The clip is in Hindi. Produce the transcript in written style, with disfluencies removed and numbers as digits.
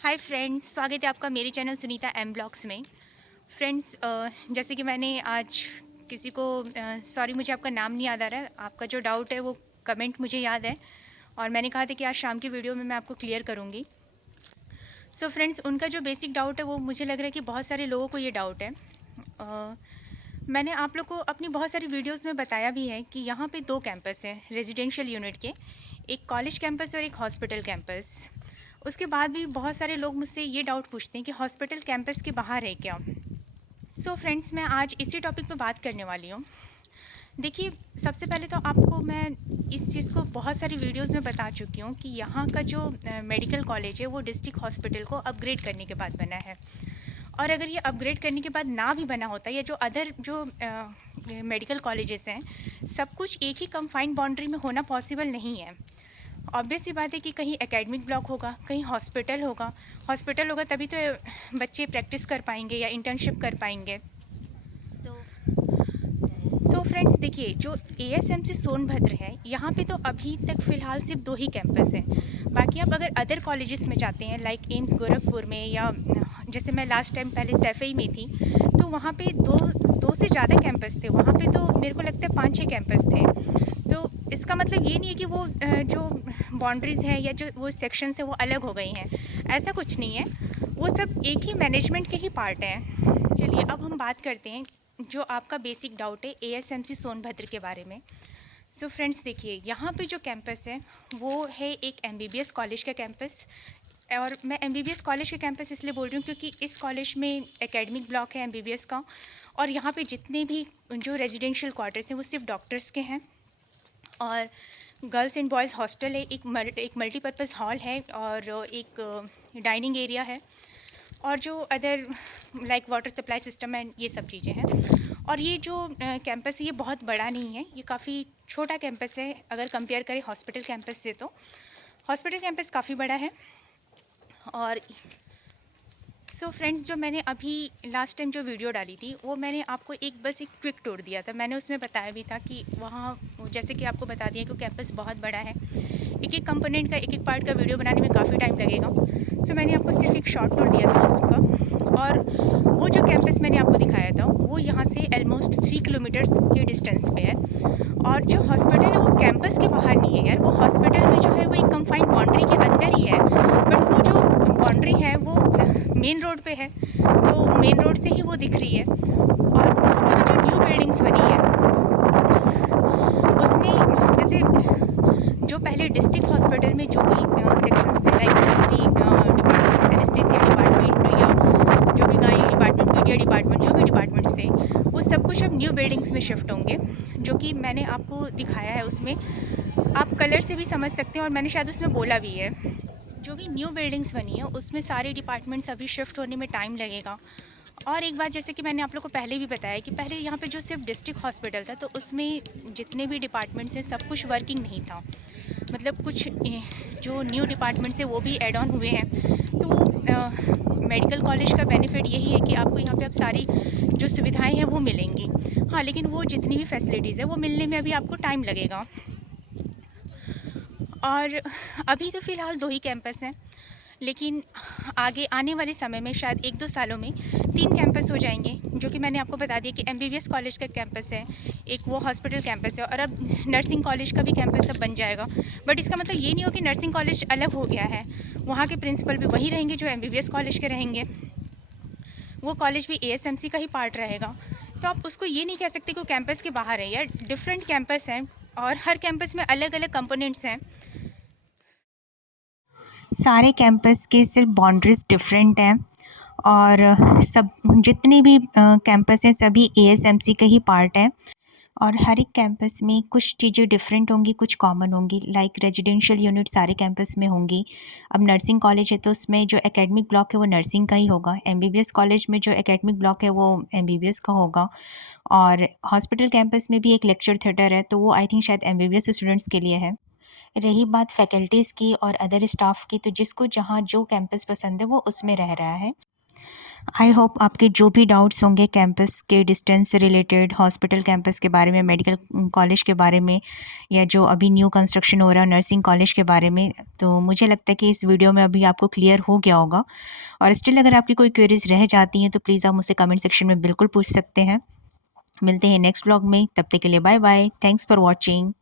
हाय फ्रेंड्स, स्वागत है आपका मेरे चैनल सुनीता एम ब्लॉग्स में। फ्रेंड्स, जैसे कि मैंने आज किसी को सॉरी मुझे आपका नाम नहीं याद आ रहा है। आपका जो डाउट है वो कमेंट मुझे याद है और मैंने कहा था कि आज शाम की वीडियो में मैं आपको क्लियर करूँगी। सो फ्रेंड्स, उनका जो बेसिक डाउट है वो मुझे लग रहा है कि बहुत सारे लोगों को ये डाउट है। मैंने आप लोग को अपनी बहुत सारी वीडियोज़ में बताया भी है कि यहाँ पे दो कैंपस हैं रेजिडेंशियल यूनिट के, एक कॉलेज कैंपस और एक हॉस्पिटल कैंपस। उसके बाद भी बहुत सारे लोग मुझसे ये डाउट पूछते हैं कि हॉस्पिटल कैंपस के बाहर है क्या। सो फ्रेंड्स, मैं आज इसी टॉपिक पे बात करने वाली हूँ। देखिए, सबसे पहले तो आपको मैं इस चीज़ को बहुत सारी वीडियोस में बता चुकी हूँ कि यहाँ का जो मेडिकल कॉलेज है वो डिस्ट्रिक्ट हॉस्पिटल को अपग्रेड करने के बाद बना है। और अगर ये अपग्रेड करने के बाद ना भी बना होता, या जो अदर जो मेडिकल कॉलेजेस हैं, सब कुछ एक ही कंफाइंड बाउंड्री में होना पॉसिबल नहीं है। ऑब्वियस सी बात है कि कहीं एकेडमिक ब्लॉक होगा, कहीं हॉस्पिटल होगा तभी तो बच्चे प्रैक्टिस कर पाएंगे या इंटर्नशिप कर पाएंगे। सो फ्रेंड्स, देखिए, जो एएसएमसी सोनभद्र है यहाँ पे तो अभी तक फ़िलहाल सिर्फ दो ही कैंपस हैं। बाकी आप अगर अदर कॉलेजेस में जाते हैं लाइक एम्स गोरखपुर में, या जैसे मैं लास्ट टाइम पहले सैफई में थी, तो वहाँ पे दो से ज़्यादा कैंपस थे। वहाँ पे तो मेरे को लगता है 5-6 कैंपस थे। तो इसका मतलब ये नहीं है कि वो जो बाउंड्रीज़ हैं या जो वो सेक्शंस हैं वो अलग हो गई हैं। ऐसा कुछ नहीं है, वो सब एक ही मैनेजमेंट के ही पार्ट हैं। चलिए, अब हम बात करते हैं जो आपका बेसिक डाउट है एएसएमसी सोनभद्र के बारे में। सो फ्रेंड्स, देखिए, यहाँ पे जो कैंपस है वो है एक एमबीबीएस कॉलेज का कैंपस। और मैं एमबीबीएस कॉलेज का कैंपस इसलिए बोल रही हूँ क्योंकि इस कॉलेज में एकेडमिक ब्लॉक है एमबीबीएस का, और यहाँ पे जितने भी जो रेजिडेंशियल क्वार्टर्स हैं वो सिर्फ डॉक्टर्स के हैं। और गर्ल्स एंड बॉयज़ हॉस्टल है, एक मल्टीपर्पज़ हॉल है, और एक डाइनिंग एरिया है, और जो other like water supply system and ये सब चीज़ें हैं। और ये जो कैंपस है ये बहुत बड़ा नहीं है, ये काफ़ी छोटा कैंपस है अगर कंपेयर करें हॉस्पिटल कैंपस से। तो हॉस्पिटल कैंपस काफ़ी बड़ा है। और सो फ्रेंड्स, जो मैंने अभी लास्ट टाइम जो वीडियो डाली थी वो मैंने आपको बस एक क्विक टूर दिया था। मैंने उसमें बताया भी था कि वहाँ, जैसे कि आपको बता दिया कि कैंपस बहुत बड़ा है, एक एक कंपोनेंट का एक एक पार्ट का वीडियो बनाने में काफ़ी टाइम लगेगा। तो मैंने आपको सिर्फ एक शॉर्ट टूर दिया था उसका। और वो जो कैंपस मैंने आपको दिखाया था वो यहाँ से ऑलमोस्ट 3 किलोमीटर्स के डिस्टेंस पे है। और जो हॉस्पिटल है वो कैंपस के बाहर नहीं है यार, वो हॉस्पिटल में जो है वो एक कंफाइंड बाउंड्री के अंदर ही है, बट वो जो बाउंड्री है वो मेन रोड पे है, तो मेन रोड से ही वो दिख रही है। और वहाँ पे जो न्यू बिल्डिंग्स बनी है उसमें, जैसे जो पहले डिस्ट्रिक्ट हॉस्पिटल में जो भी सेक्शंस थे like surgery department, anaesthesia department, या जो भी गाइनी डिपार्टमेंट, मीडिया डिपार्टमेंट, जो भी डिपार्टमेंट्स थे वो सब कुछ अब न्यू बिल्डिंग्स में शिफ्ट होंगे, जो कि मैंने आपको दिखाया है। उसमें आप कलर से भी समझ सकते हैं और मैंने शायद उसमें बोला भी है। जो भी न्यू बिल्डिंग्स बनी है उसमें सारे डिपार्टमेंट्स अभी शिफ्ट होने में टाइम लगेगा। और एक बात, जैसे कि मैंने आप लोग को पहले भी बताया कि पहले यहाँ पे जो सिर्फ डिस्ट्रिक्ट हॉस्पिटल था तो उसमें जितने भी डिपार्टमेंट्स हैं सब कुछ वर्किंग नहीं था। मतलब कुछ जो न्यू डिपार्टमेंट्स हैं वो भी ऐड ऑन हुए हैं। तो मेडिकल कॉलेज का बेनिफिट यही है कि आपको यहाँ पे अब सारी जो सुविधाएं हैं वो मिलेंगी। हाँ, लेकिन वो जितनी भी फैसिलिटीज़ है वो मिलने में अभी आपको टाइम लगेगा। और अभी तो फ़िलहाल दो ही कैंपस हैं, लेकिन आगे आने वाले समय में शायद 1-2 सालों में 3 कैंपस हो जाएंगे, जो कि मैंने आपको बता दिया कि एमबीबीएस कॉलेज का कैंपस है, एक वो हॉस्पिटल कैंपस है, और अब नर्सिंग कॉलेज का भी कैंपस अब बन जाएगा। बट इसका मतलब ये नहीं हो कि नर्सिंग कॉलेज अलग हो गया है, वहाँ के प्रिंसिपल भी वही रहेंगे जो एमबीबीएस कॉलेज के रहेंगे, वो कॉलेज भी एएसएमसी का ही पार्ट रहेगा। तो आप उसको ये नहीं कह सकते कि वो कैंपस के बाहर है यार, डिफरेंट कैंपस हैं और हर कैंपस में अलग अलग कंपोनेंट्स हैं। सारे कैंपस के सिर्फ बाउंड्रीज डिफरेंट हैं, और सब जितने भी कैंपस हैं सभी एएसएमसी के ही पार्ट हैं। और हर एक कैंपस में कुछ चीज़ें डिफरेंट होंगी, कुछ कॉमन होंगी। लाइक रेजिडेंशियल यूनिट सारे कैंपस में होंगी। अब नर्सिंग कॉलेज है तो उसमें जो एकेडमिक ब्लॉक है वो नर्सिंग का ही होगा। एमबीबीएस कॉलेज में जो एकेडमिक ब्लॉक है वो एमबीबीएस का होगा। और हॉस्पिटल कैंपस में भी एक लेक्चर थिएटर है, तो वो आई थिंक शायद एमबीबीएस स्टूडेंट्स के लिए है। रही बात फैकल्टीज़ की और अदर स्टाफ की, तो जिसको जहाँ जो कैंपस पसंद है वो उसमें रह रहा है। आई होप आपके जो भी डाउट्स होंगे कैंपस के डिस्टेंस से रिलेटेड, हॉस्पिटल कैंपस के बारे में, मेडिकल कॉलेज के बारे में, या जो अभी न्यू कंस्ट्रक्शन हो रहा है नर्सिंग कॉलेज के बारे में, तो मुझे लगता है कि इस वीडियो में अभी आपको क्लियर हो गया होगा। और स्टिल अगर आपकी कोई क्वेरीज रह जाती हैं तो प्लीज़ आप मुझसे कमेंट सेक्शन में बिल्कुल पूछ सकते हैं। मिलते हैं नेक्स्ट व्लॉग में, तब तक के लिए bye bye. Thanks for watching.